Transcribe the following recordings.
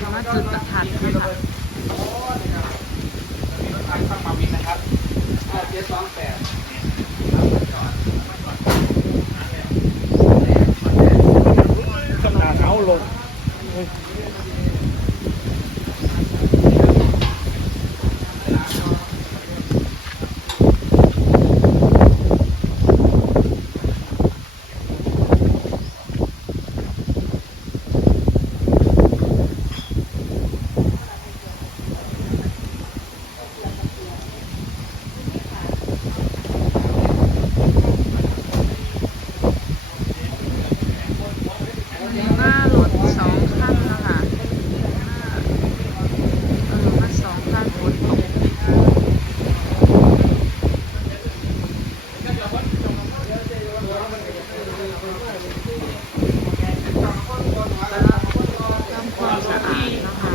สามารถจุดประทัดนะคะมีรถไฟเข้ามาวินนะครับ5 7 2 8นาดเอาลง วันนี้มารถสองคันนะคะเออมาสองคันฝนตกทำความสะอาดนะคะ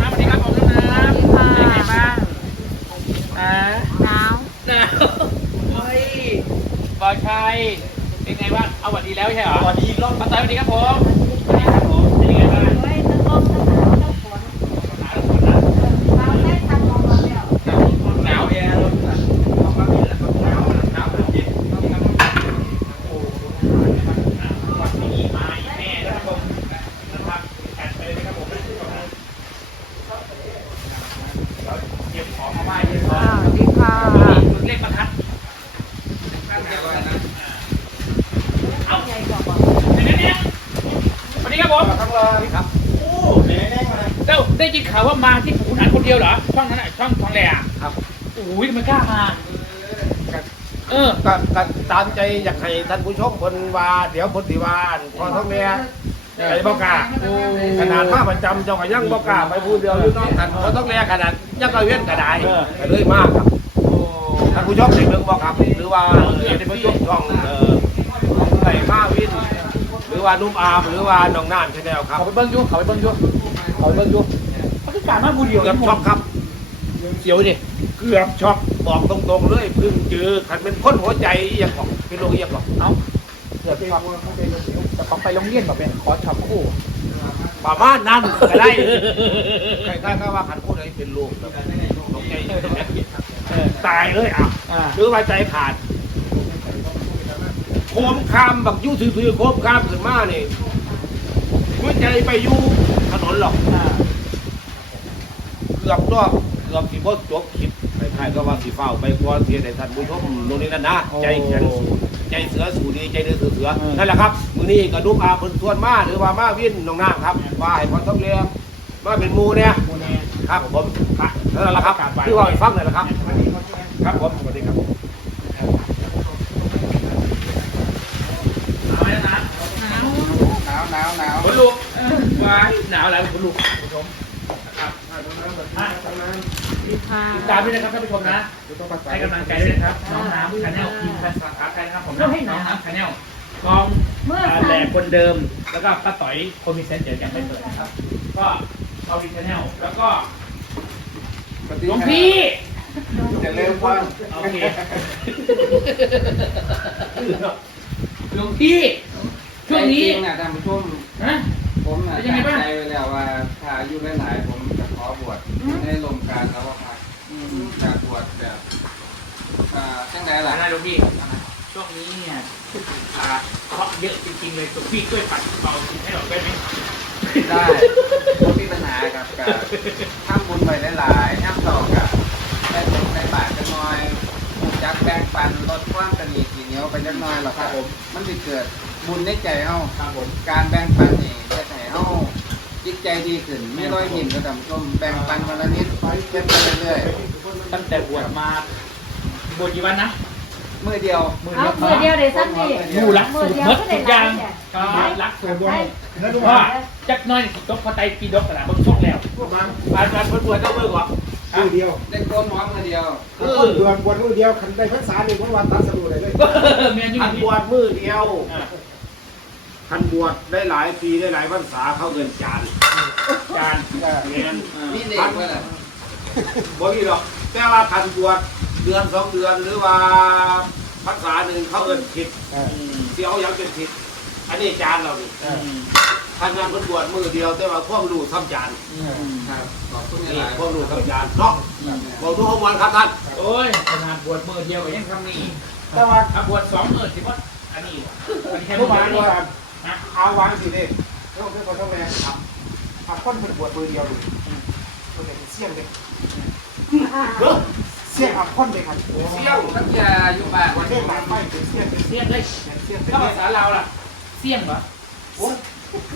น้ำสวัสดีครับผมน้ำน้ำเป็นไงบ้างอ่า หนาว หนาวเฮ้ยบอยชัยเป็นไงบ้าง เอาหวัดดีแล้วใช่เหรอหวัดดีรอบมาตายสวัสดีครับผมสวัสดีครับผมเป็นไงบ้างหนาวแล้วฝนนะหนาวแอร์รถนะเอาความเย็นแล้วก็หนาวหนาวเย็นโอ้โหวันนี้มาอีกแน่นะครับผมนะครับแอดไปเลยนะครับผมเก็บของมาไหว้เรียบร้ออ่ายสวัสดีค่ะจุดเลขประทัดเอาใหญ่กว่าเนี่ยสวัส ดีครับผมทั้งเลยครับโอ้เดี๋ยวได้ยินข่าวว่ามาที่ผูหนานคนเดียวเหรอช่องนั้นน่ะช่องทองแหล่อะครับโอ้ยทำไมกล้ามาเออก็ก็ตามใจอยากให้ท่านผู้ชมคนว่าเดี๋ยวพลสิวานพอท้องเมียไอ้บอกล้าโอ้ขนาดมาประจำเจ้าก็ยังบอกล้าไปพูดเดียวอยู่น้องกันพอท้องเมียขนาดยังก็เว้นกระไดก็เลยมากครับโอ้ท่านผู้ชมเด็กเบิ่งบอกครับหรือว่าเด็กผู้ชมช่องเอ่อของไก่มาวินหรือ ว่านุ่มอามหรือว่าน้องน่านชาแนลครับเขาไปเบิ้งอยุเขาไปเบิ้งอยุเขาไปเบิ้งอยุเขาคือกล้ามาผู้เดียวเกือบช็อกครับเสียวดิเกือบช็อกบอกตรงๆเลยเพิ่งเจอขันเป็นคนหัวใจอหยังของเป็นโรคอหยังของเอ้าเกือบช็อกแต่ของไปโรงเรียนแบบเป็นขอช็อปคู่ประมาณนั้นก็ได้ใครๆก็ว่าขันผู้ใดเป็นลูกแบบตกใจเออตายเลยอะอ่าหรือว่าใจขาดโคมคามบักยู่ถือๆโคมคามขึ้นมานี่หัวใจไปอยู่ถนนหรอกอ่าเกือบรอบเกือบสิบ่จบคลิปใครๆก็ว่าสิเฝ้าไปกวนเทียนในท่านผู้ชมตรงนี้นั่นนะใจแข็งสู้ใจเสือสู้ดีใจเดือเสือเสือนั่นแหละครับมื้อนี้ก็นุ่มอาเพิ่นทวนมาหรือว่ามาวินน้องน้ำครับว่าให้พอต้องเรียมมาเป็นหมู่เนี่ยโมเน่ครับผมครับนั่นแหละครับที่ว่าให้ฟังนั่นแหละครับครับผมสวัสดีครับ เอาไว้นะ หนาวหนาวหนาวหนาวลุกว้ายหนาวแล้วขนลุกคุณผู้ชมครับติดตามด้วยนะครับท่านผู้ชมนะให้กำลังใจด้วยนะครับน้องน้ำชาแนลทีมภาษาไทยนะครับผมน้องน้ำชาแนลกองแหลกคนเดิม แล้วก็ป้าต่อยคนมีเซนต์เดี๋ยวยังไม่เปิดนะครับ ก็เอาดีชาแนลแล้วก็หลวงพี่จะเร็วกว่าโอเคหลวงพี่ ช่วงนี้จริงๆนะท่านผู้ชมนะผมน่ะเป็นยังไงตั้งบ้างใจไว้แล้วว่าถ้าอายุหลายๆผมจะขอบวชในลมการแล้วว่าการบวชแบบอ่าจังไดล่ะอะไรหลวงพี่ ช่วงนี้เนี่ยอ่าเคราะห์เยอะจริงๆเลยหลวงพี่ช่วยปัดเป่าสิ่งให้เราได้ไหมได้ไม่มีปัญหาครับกับทำบุญไปหลายๆทำต่อกับได้ผลได้บาทกันหน่อยจักแบ่งปันลดความตนีทีเหนียวไปจักหน่อยหรอกครับผม มันจะเกิด บุญในใจเฮาครับผม การแบ่งปันนี่จะให้เฮาจิตใจดีขึ้นไม่ร้อยหินก็ทำส้มแบ่งปันวันละนิดเป็นไปเรื่อยตั้งแต่บวชมาบวชกี่วันนะๆมือเดียวมือเอาเดียวมือเดียวเดี๋ยวสั้นนี่อยู่รักสูตรเมดทุกอย่างก็รักสูตรว่าจักน้อยสิตกพอไตปีดกขนาดเบิ่งช่องแล้วอาจารย์เพิ่นบวชก็มือก่อนมือเดียวได้โกนหัวมือเดียวคือเดือนบวชมือเดียวคันได้ภาษาหนึ่งเพราะว่าตัดสรุปได้เลยเมียนอยู่คันนี่บวชมือเดียว อ่า คันบวชได้หลายปีได้หลายพรรษาเขาเงินจานจานเงี้ยนี่เด็กเมื่อไหร่บ่มีหรอกแต่ว่าคันบวชเดือนสองเดือนหรือว่าพรรษาหนึ่งเขาเงินผิดเสียวยังเป็นผิด อันนี้จานเราดิคันงานคนบวชมือเดียวแต่ว่าความรู้ทำจานครับขอบคุณนี่หลายความรู้ทำจานเนาะบอกทุกคนครับท่านโอ้ยขนาดบวชมือเดียวก็ยังทำนี่แต่ว่าถ้าบวชสองมือสิว่าอันนี้วะอันนี้แค่ผู้เมื่อบาวาน นนี่ว่าเอาวางสิเด้ต้องเป็นคนต้องแรงครับเอาคนเป็นบวชมือเดียวดูคนเดียวเสี่ยงเลยเสี่ยงเอาคนเลยครับเสี่ยงสักยาอยู่บ้านวันนี้หลายไฟเป็นเสี่ยงเป็นเสี่ยงเลยเสี่ยงเป็นถ้าภาษาเราวล่ะเสี่ยงเหรอ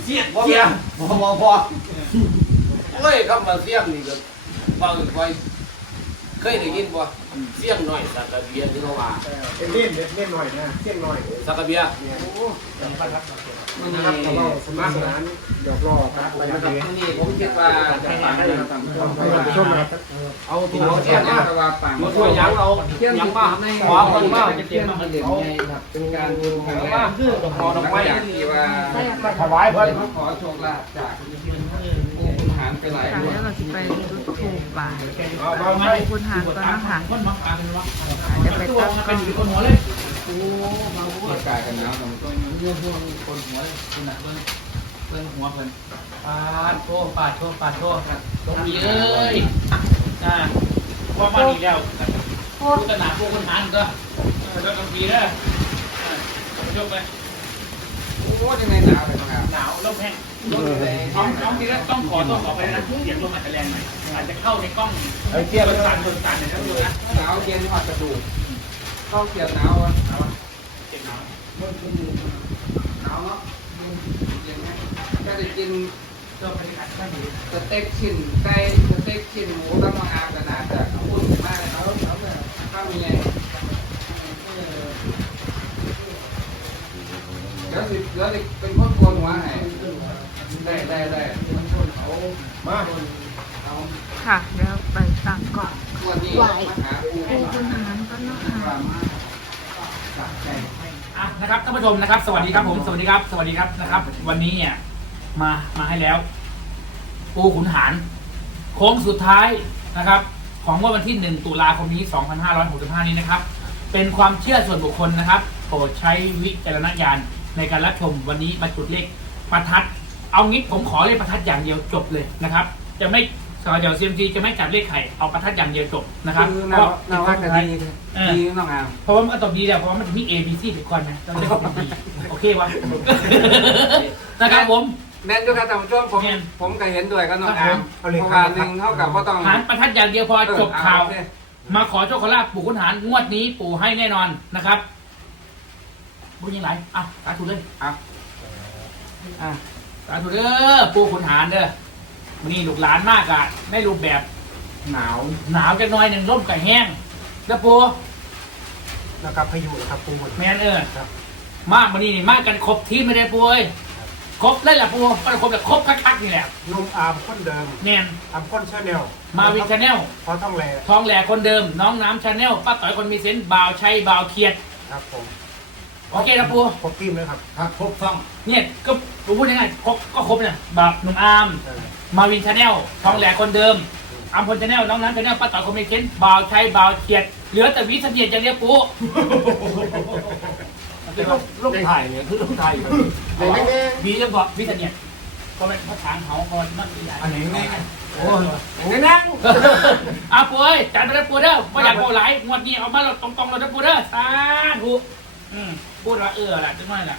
เสี่ยงบ่เสี่ยงพอพอพอเฮ้ยคำว่าเสี่ยงนี่ก็ฟังไว้เคยได้ยินบ่เสี่ยงหน่อยสักกะเบียที่เขาว่าเป็นเล่นเล่นหน่อยนะเสี่ยงหน่อยสักกะเบียเนี่ยมื่อ นะนี้ครับแต่ว่าสนุกสนานหยอกล้อครับไปนะครับมื่อนี้ผมคิดว่าจะปังนะครับท่านผู้ชมท่านผู้ชมนะครับเอาที่ตัวเทียนมานะว่าปังมาช่วยยังเอาเทียนยังมาในขอเพิ่นมาเทียนมันเด่นใหญ่ครับเป็นการบุญครั้งแรมากคือดอกดอกไม้อยางที่ว่าถวายเพิ่นขอโชคลาภจากผู้คุณหารไปหลายจางวนี้เราจะไปจุดถูกบ่าไปคุณหารก่อนนะคะคนมางกันวะเดี๋ยวไปตั้งกล้อง อยู่คนหัวเลยโอ้มาอากาศกันหนาวตรงต้เรื่องพวกคนหัวเลยคุณน่ะเพิ่นเพิ่นหัวเพิ่นปาดโทษปาดโทษปาดโทษตรงนี้เลยอ่าว่ามาดีแล้วพูดกันหนาพวกคนหานก็เออต้องดีเด้ออ่ายกไปโอ้ยังไงหนาวเลยครับหนาวลมแห้งรถเลยต้องต้องทีแรกต้องขอต้องขอไปนะเสียงลมอาจจะแรงหน่อยอาจจะเข้าในกล้องไอ้เตี้ยบมันตันบนตันเนี่ยนะดูนะหนาวเย็นหอดกระดูก เข้าเกี่ยวหนาวอะเจ็บหนาวหนาวเนาะเย็นไหมก็จะกินเสื้อผ้าที่ขาดไม่ดีสเต็กชิ้นไก่สเต็กชิ้นหมูต้องมาอาบกันอาจจะพูดมากเลยเขาเขาเนี่ยข้าวมีไงแล้วสิแล้วสิเป็นคนกวนหัวให้ได้ได้ได้มันคนเขามาเอาค่ะเดี๋ยวไปตั้งกล้องตัวนี้มาหาปูปูคุณหาร นะคะความมากสะใจอะนะครับท่านผู้ชมนะครับ สวัสดีครับผม สวัสดีครับ สวัสดีครับนะครับ วันนี้เนี่ย มามาให้แล้ว ปูขุนหารโค้งสุดท้ายนะครับ ของงวดวันที่ 1 ตุลาคมนี้ 2565 นี้นะครับ เป็นความเชื่อส่วนบุคคลนะครับโปรดใช้วิจารณญาณในการรับชมวันนี้มาจุดเลขประทัด เอางี้ผมขอเลขประทัดอย่างเดียวจบเลยนะครับ จะไม่ เดี๋ยวซีมซีจะไม่จับเลขไข่เอาประทัดอย่างเดียวจบนะครับคือเพนาราะนาวากดีดีน้องอามเพราะว่ามันตอบดีแล้วเพราะว่ามันจะมี A B C ถึงก่อนนะเราจะได้ตอบดีโอเควะนะครับผมแม่นด้วยครับท่านผู้ชมผมแม่นผมก็เห็นด้วยกับน้องครัอาบมผมเพราะว่าหนึ่งเท่ากับก็ต้องหารประทัดอย่างเดียวพอจบข่าวเออโอเคมาขอโชคขอลาบปู่ขุนหารงวดนี้ปู่ให้แน่นอนนะครับบุญยังไงอะสาธุเลยครับอะสาธุเด้อปู่ขุนหารเด้อ วันนี้ลูกหลานมากอะได้รูปแบบหนาวหนาวจังน้อยหนึ่งร่มไก่แห้งแล้วปู่แล้วก็พายุนะครับปูน แมนเออมากวันนี้นี่มากกันครบทีมไม่ได้ปู่เอ้ยครบเลยล่ะปู่ไม่ได้ครบแต่ครบคักๆนี่แหละลมอาร์มคนเดิมแมนอาร์มคนชาแนลมาวินชาแนลเพราะต้องแลทองแหล่คนเดิม น้องน้ำชาแนลป้าต่อยคนมีเซนต์บ่าวชัยบ่าวเขียด ครับผมโอเคนะปูครบทีมเลยครับ ครับครบฟังเนี่ยก็ปูพูดยังไงครบก็ครบเนี่ยบ่าวหนุ่มอาร์มเออ มาวินชาแนลทองแหล่คนเดิมอัมพลชาแนลน้องน้ำชาแนลป้าต่อยคนมีเซนต์บ่าวชัยบ่าวเขียด เหลือแต่วิสัญญาจะเรียกปูลูกถ่ายเนี่ยคือลูกถ่ายเด็กแดงวีจะบอกวิสัญญาก็เป็นภาษาเขาก่อนมันใหญ่อันไหนแน่โอ้ยโอ้ยนั่งอะปูเอ้ยจัดไปแล้วปูเด้อไม่อยากเอาหลายงวดนี้เอามาเราตรงๆเราเด้อปูเด้อสาธุอืมพูดว่าเออแหละจังหน่อยแหละ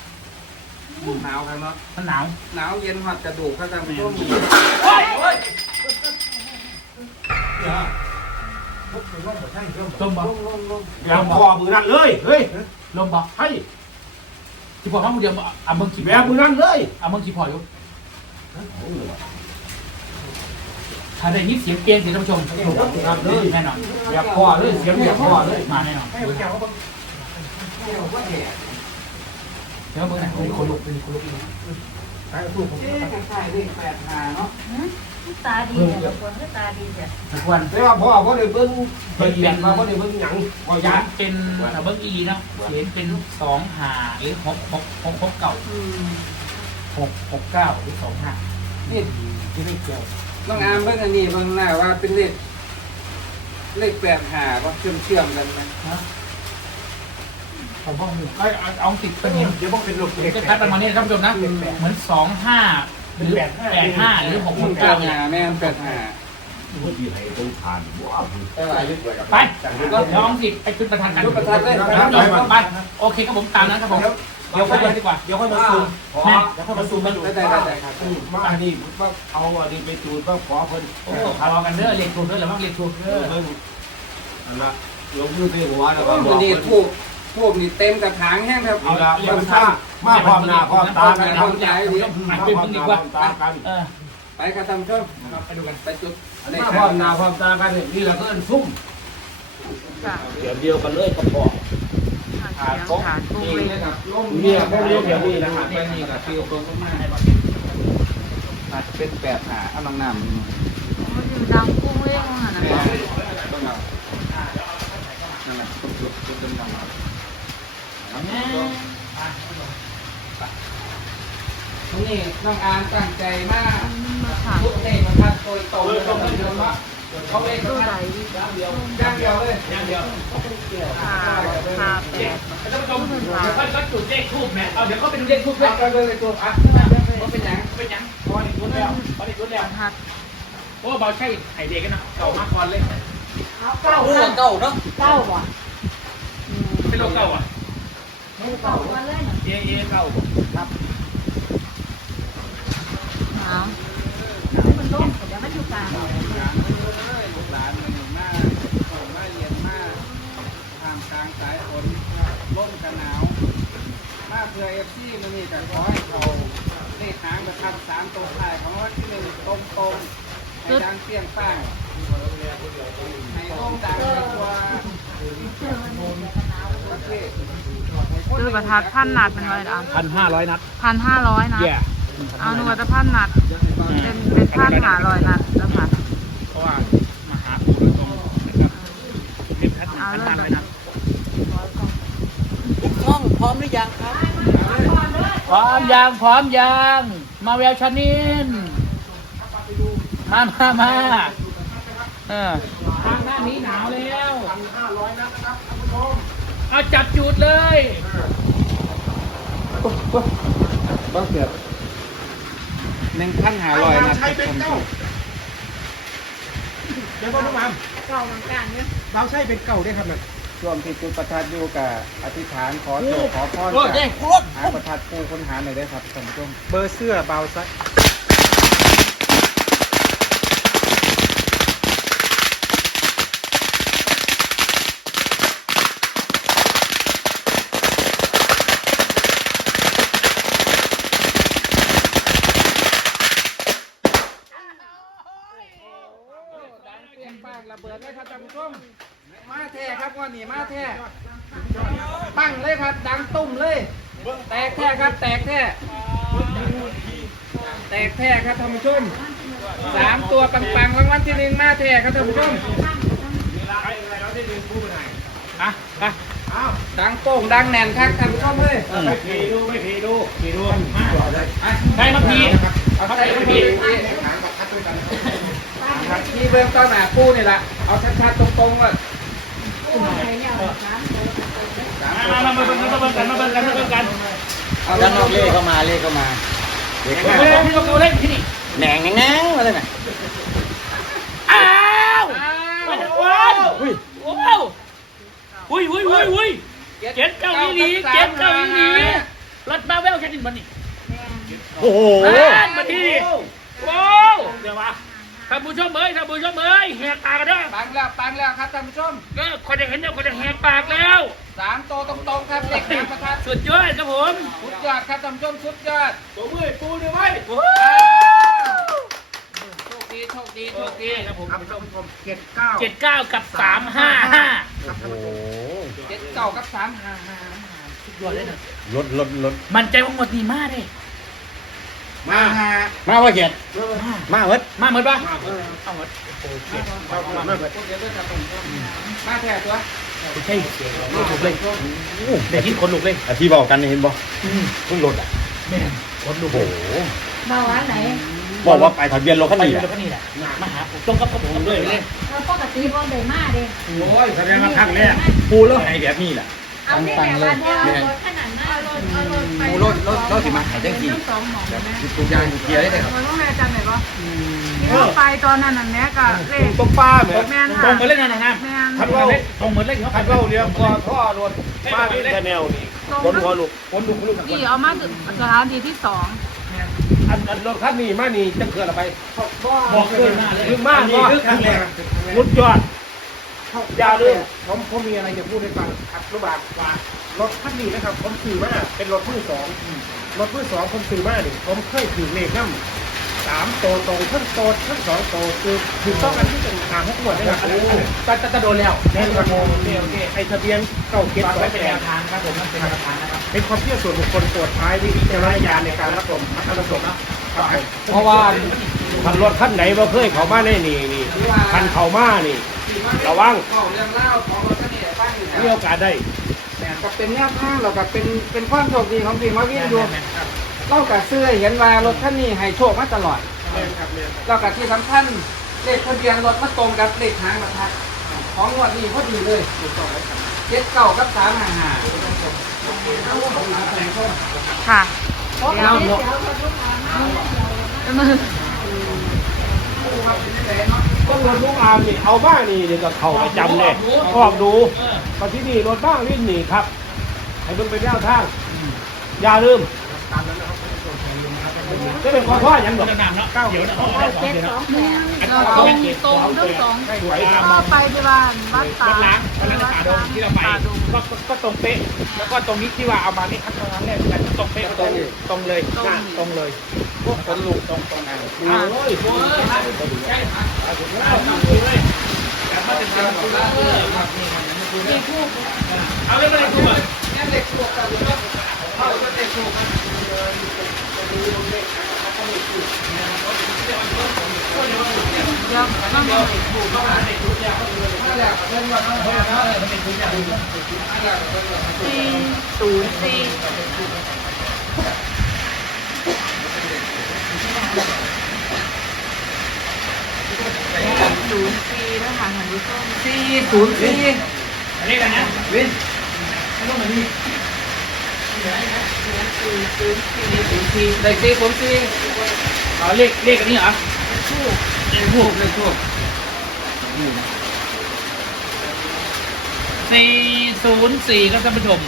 หนาวครับเนาะมันหนาวหนาวเย็นหอดกระดูกครับท่านผู้ชมโอ้ยโอ้ยลมบ่อย่าคอมือนั่นเลยเฮ้ยลมบ่ให้ที่พอเขาเดียวอะมึงขี่แม่มือนั่นเลยอะมึงขี่พออยู่ถ้าได้ยินเสียงเกณฑ์สิท่านผู้ชมครับเลยแน่นอนอยากพ่อเลยเสียงอยากพ่อเลยมาแน่นอนให้ เดี๋ยวเมื่อไหร่คนคนลุกเป็นคนลุกไปเอาตู้ผมเอ๊ะใครเลขแปดหาเนาะตาดีแต่ละคนก็ตาดีจ้ะทุกวันแต่ว่าพ่อพ่อได้เบิ่งละเอียดมาพ่อได้เบิ่งหยังพ่อยายาเป็นเบิ้งอีเนาะเขียนเป็นสองหาหรือหกหกหกหกเก่าหกหกเก้าหรือสองห้านี่ที่ไม่เกี่ยวน้องอ่ามเบิ่งอันนี้เบิ่งหน้าว่าเป็นเลขเลขแปดหาว่าเชื่อมเชื่อมกันไหม ผมว่าก็เอาติดเป็นเห็นเดี๋ยวพวกเป็นลูกเด็กจะคัดประมาณนี้ท่านผู้ชมนะเหมือนสองห้าหรือแปดห้าหรือหกหกแปเก้าดเนี่ยหาแม่นแปดหาที่ให้ต้องผ่านบ่เอออายุด้วยกับไปน้องสิไปขึ้นประธานกันจุดประทัดเลยครับไปโอเคครับผมตามนั้นครับผมเดี๋ยวค่อยมาดีกว่าเดี๋ยวค่อยมาซูมขอเดี๋ยวค่อยมาซูมมันได้ได้ได้ได้ครับมาอันนี้ว่าเอาอันนี้ไปจูดว่าขอเพิ่นโอ้ทะเลาะกันเด้อเรียนถูกเด้อหรือว่าเรียนถูกเอเด้ออเพิ่นอันละลงมือที่หัวแล้วก็บวัอนกนี้เพิ่นทูบ ทูบนี่เต็มกระถางแห้งครับเอาละมันมามาพร้อมหน้าพร้อมตากันเอาใจดีมาพร้อมหน้าพร้อมตากันเออไปครับท่านผู้ชมไปดูกันไปจุดเลขมาพร้อมหน้าพร้อมตากันนี่แหละก็เอิ้นซุ่มจ้ะเดี๋ยวเดียวกันเลยกับพ่อฐานเสียงฐานกุ้งนี่เล็กนะครับลมเนี่ยพวกเดียวเดี๋ยวนี้นะคครัรับบเป็นนี่กับฟิวตรงข้างหน้าอาจจะเป็นแปดหาเอาน้ำน้ำมันอยู่ดังกุ้งเล็กว่าหั่นแม่น่ะต้องเอานั่นแหละจุดจุดจุดดำๆ นี่น้องอามตั้งใจมากมาถามทุกเลขมันทัดโดยตรงเลยท่านผู้ชมว่าเขาเลขมันตู้ทัใดดดีอย่างเดียวอย่างเดียวเลยอย่างเดียวห้าห้าแปดท่านผู้ชมเดี๋ยวค่อยก็จุดเลขทูบแม่เอาเดี๋ยวก็เป็นเลขทูบด้วเอายไปเลยตัวอะว่าเป็นยังเป็นยังพอดีจุดแล้วพอดีจุดแล้วหัดโอ้เบาใช่ไข่เด็กกันนะเก่ามากก่อนเลยเก้าเก่าเนาะเก้าบ่เป็นโลเก่าอะ เก้ามาเลยเอเอเก่าเอามันล้มเดี๋ยวมันอยู่กลางกหลานมันอยู่หน้าส่งมาเรียนมาท่ามกลางสายฝนร่มกันหนาวมาเพื่อเอฟซีมันนี่แต่ขอให้เขาเลขหางประทัดสามตัวท้ายของวันที่หนึ่งตรงตรงให้ดังเสียงป้างให้โด่งดังในตัวประเทศ ซื้อประทัดพันนัดเป็นไรอะพันห้าร้อยนัดพันห้าร้อยนัดแย่เอาหนูว่าจะพันนัด เป็นเป็นพันหาร้อยนัดแล้วค่ะเพราะว่ามาหาปู่โดยตรงนะครับเรียกพันห้าร้อยนัดห้องพร้อมหรือยังครับ พร้อมยางพร้อมยางมาแววชนินมามามาเออทางหน้านี้หนาวแล้ว เอาจับจุดเลยบ้าเกือบหนึ่งพันห้าร้อยนะใช้เป็นเก้าเดี๋ยวพ่อน้องมามเก้ามันกลางเนี่ยเราใช้เป็นเก้าได้ครับนั่นช่วงที่จุดประทัดอยู่กับอธิษฐานขอโชคขอพรโอ้ยจากเจ๊โคตรหาประทัดปูค้นหาหน่อยได้ครับท่านผู้ชมเบอร์เสื้อเบาซัก เสียงปากระ เบิดเลยครับท่านผู้ชมมาแท้ครับวันนี้มาแท้ปังเลยครับดังตุ้มเลย แตกแท้ครับ แตกแท้แตกแท้ครับท่านผู้ชมสามตัวปังๆรางวัลที่หนึ่งมาแท้ครับท่านผู้ชมอะไปดังโป่งดังแน่นครับท่านผู้ชมเลยไม่ผีดูไม่ผีดูผีดูใช่มาพีเอาใส่พีนี่เบื้องต้นหนาปูนี่แหละ เอาชัดๆตรงๆว่ามามามาเบิ่งกันมาเบิ่งกันมาเบิ่งกันมาเบิ่งกันเอาด้านนอกเล่เข้ามาเล่เข้ามาเล่เข้าเฮ้มายพี่ลูกเอาเล่นที่นี่แหน่งแหน่งแหน่งมาเลยน่ะอ้าวว้าวว้าวอุ้ยอุ้ยอุ้ยอุ้ยเจ็ดเก้าอีหลีเจ็ดเก้าอีหลีรถมาแววแค่นี้มันนี่โอ้โหบ้านมาที่ว้าวเดี๋ยววะ ท่านผู้ชมเอ้ยท่านผู้ชมเอ้ยแหกปากกันเด้อปังแล้วปังแล้วครับท่านผู้ชมก็คนจะเห็นเนี่ยคนจะแหกปากแล้ว สามตัวตรงๆครับเลขหางประทัดสุดยอดครับผมสุดยอดครับท่านผู้ชมสุดยอดตัวมือปูด้วยไหมโชคดีโชคดีโชคดีครับผมครับท่านผู้ชมเจ็ดเก้าเจ็ดเก้ากับสามห้าห้าครับท่านโอ้ผู้โหชมเจ็ดเก้ากับสามห้าห้าสุดยอดเลยนะ รถรถรถมันใจว่าหมดดีมากเลย มาฮะมาว่าเขียดมาเวิร์ดมาเหมือนปะเออเอาหมดโอเคเอามามาเบิดพวกเดี๋ยวด้วยครับผมมาแท้ตัวไม่ใช่คนลุกเลยเด็กที่คนลุกเลยอะที่บอกกันนี่เห็นบ่เพิ่งรถอะแม่นคนลุกโอ้โหมาวันไหนบอกว่าไปทะเบียนรถคันไปนี้อยู่แหละแล้วก็นี่แหละมาหาผมต้องกับผมด้วยเลยเราปกติบ่ได้มาเด้โอ้ยแสดงว่าครั้งแรกปูแล้วให้แบบนี้แหละเอาที่แบบว่าเอารถขนาดนั้นเอารถ เอารถไปหมูรถรถรถสิมาหายจังสี่สองหมองนะทุกอย่างเคลียร์ได้เลยครับมันต้องแม่จำไหนบ่ที่เราไปตอนนั้นน่ะแม่ก็เลขตรงป้าเหมือนแม่นตรค่ะงเหมือนเล่นงานน้แม่นำทัดว่าตรงเหมือนเล่นเขาคันว่าเรียกว่าท่อรถป้าวิ่งแนวนี่คนหัวลูกคนลุกลุกกันที่เอามาถึงสถานที่ที่สองอันอันรถคันนี้มานี่จะเกิดอะไรไปบอกเกินมาเลยคือมากนี่ก็คือครั้งแรกมุดยอด ยาวเลยผมผมมีอะไรจะพูดให้ฟังครับรู้บ่าว่ารถคันนี้นะครับ ผมซื้อมาเป็นรถมือสองรถมือสองผมซื้อมาดิผมเคยถือเลขน้ำสามโตวตรงทั้งโตวทั้งสองโตวคือถือต้องกันที่เป็นหางหกหมวดนะครับจะจะโดนแล้วแน่นอนโอเคโอเคไอทะเบียนเก้าเก็บฝากสอไว้งเป็นแปแนดวทางครับผมนั่นเป็นแนวทางนะครับเป็นความเชื่อส่วนบุคคลโปรดใช้วิจารณญาณในการรับชมท่านผู้ชมนะครับเพราะว่าคันรถคันไหนบ่เคยเข้ามาในนี่นี่คันเข้ามานี่ ระวังเเรื่องเล่าของรถคันนี้ฟังอยู่มีแล้วโอกาสได้กับเป็นแนวทางเรากับเป็นเป็นความโชคดีของพี่มาวิ่งดูเรากับซื้อให้เห็นว่ารถคันนี้ให้โชคมาตลอดเรากับที่สำคัญเลขทะเบียนรถมาตรงกับเลขหางประทัดของงวดนี้พอดีเลยเจ็ดเก้ากับสามห้าห้าค่ะปกติเดี๋ยวร ถลูกอต้นลูกอามนี่เอาบ้านี่นี่ก็เข้าไปจำเลยออกดูมาที่นี่รถบ้างวิ่งหนีครับ ให้มันเป็นแนวทาง อย่าลืมจะเป็นความพ่อย่างรดถอกน้ำเนาะเดี๋ยวนะเอาเอาเจ็ดสองแปดเราตรงตรงทั้งสองก็ไปที่บ้านวัดรตาถล้างรถล้างป่าดงที่เราไปก็ก็ตรงเป๊ะแล้วก็ตรงนี้ที่ว่าเอามานี่ขั้งนตอนแรกกันตรงเป๊ะตรงตรงเลยตรงเลย พวกคนลุกตรงตรงนั้นโอ้ยโอ้ยมาใช่เอาเอาเลยแต่มาเป็นการคุยเออครับนี่มันมันคุยเลยเอาเลยมาเลยคุยเนี่ยเด็กถูกกับรถเข้ารถเด็กถูกเดี๋ยวต้องมามาแล้วเพิ่นว่าน้องแม่เนาะสี่ศูนย์สี่ ศูนย์สี่นะคะท่านผู้ชมสี่ศูนย์สี่อันนี้กันนะวินไม่ต้องมาดีศูนย์ศูนย์สี่ศูนย์สี่เลขสี่ศูนย์สี่เอาเลขเลขอันนี้เหรอเลขถูกเลขถูกสี่ศูนย์สี่ครับท่านผู้ชม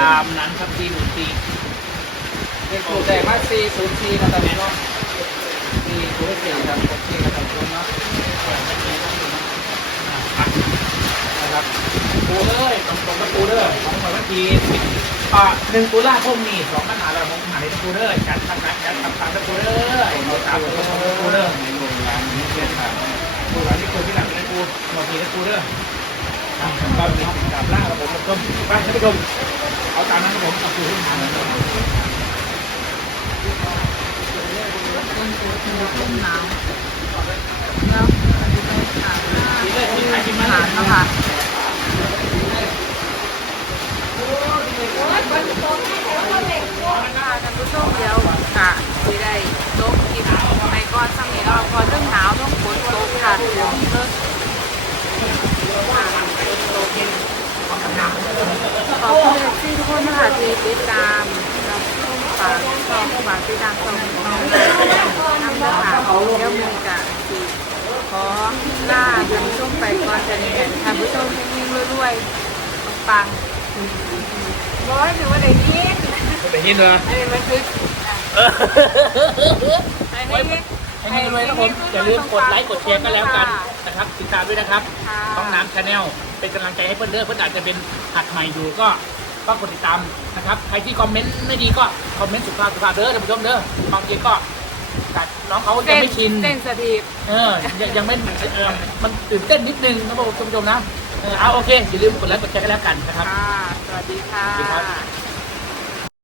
ตามนั้นครับสี่ศูนย์สี่เลขถูกแต่ว่าสี่ศูนย์สี่ครับตอนนี้เนาะสี่ศูนย์สี่ครับโอเคครับท่านผู้ชมเนาะนะครับปูเลยตรงตรงกับปูเด้อของหน่วยวันที่อ่าหนึ่งตุลาคมนี้สองปัญหาเราของมหาลัยปูเดอร์จัดทำงานจัดทำตามปูเดอร์เราตามปูเดอร์ในโรงงานนี้เป็นครับปูหลังที่ปูที่หลังเป็นปูหน่วยที่ปูเดอร์ตอนนี้ตามล่าครับผมาต้มไปท่านผู้ชมเอาตามนั้นครับผมกับปูที่หา ต้นหนาวแล้วไปหาหาอาหารนะค่ะค่ะท่านผู้ชมเดียวกะสิได้ลบกินไปก่อนสักนิดเราพอเรื่องหนาวต้องฝนตกค่ะเดี๋ยวเลิกค่ะฝนตกขอบคุณที่ทุกคนนะคะที่ติดตาม รับชมฝากชอบฝากติดตามชมของเรานำนะคะเดี๋ยวมือกะสิขอลาท่านผู้ชมไปก่อนจะนี้ท่านผู้ชมยิ่งๆรวยๆปังๆร้อยถือว่าได้ยินไปยินเหรอไอ้มันคือไอ้นี่ให้ให้รวยนะผมอย่าลืมกดไลค์กดแชร์ก็แล้วกันนะครับติดตามด้วยนะครับห้องน้ำชาแนลเป็นกำลังใจให้เพื่อนเด้อเพื่อนอาจจะเป็นหัดใหม่อยู่ก็ ก็กดติดตามนะครับ ใครที่คอมเมนต์ไม่ดีก็คอมเมนต์สุภาพสุภาพเด้อท่านผู้ชมเด้อบางทีก็กัดน้องเขายังไม่ชิน เต้นสถีบเออยังยังไม่เออมันตื่นเต้นนิดนึงนะคุณผู้ชมนะเออเอาโอเคอย่าลืมกดไลค์กดแชร์กันแล้วกันนะครับ ค่ะ สวัสดีค่ะสวัสดีครับ